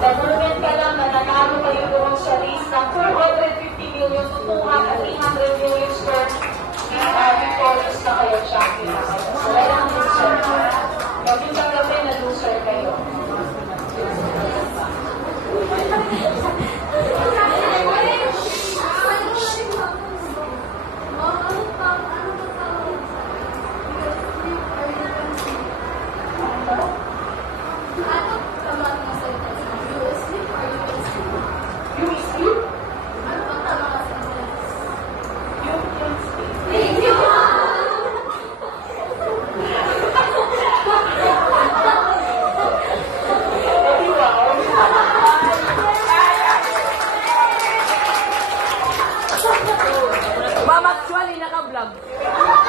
Government ka lang, nananalo kayo doon sa race ng 450 million to 300 million square victorious na kayo champion. So, kailangan loser. Huwag yung tanggapin na loser kayo. Ma'am, actually, naka-vlog.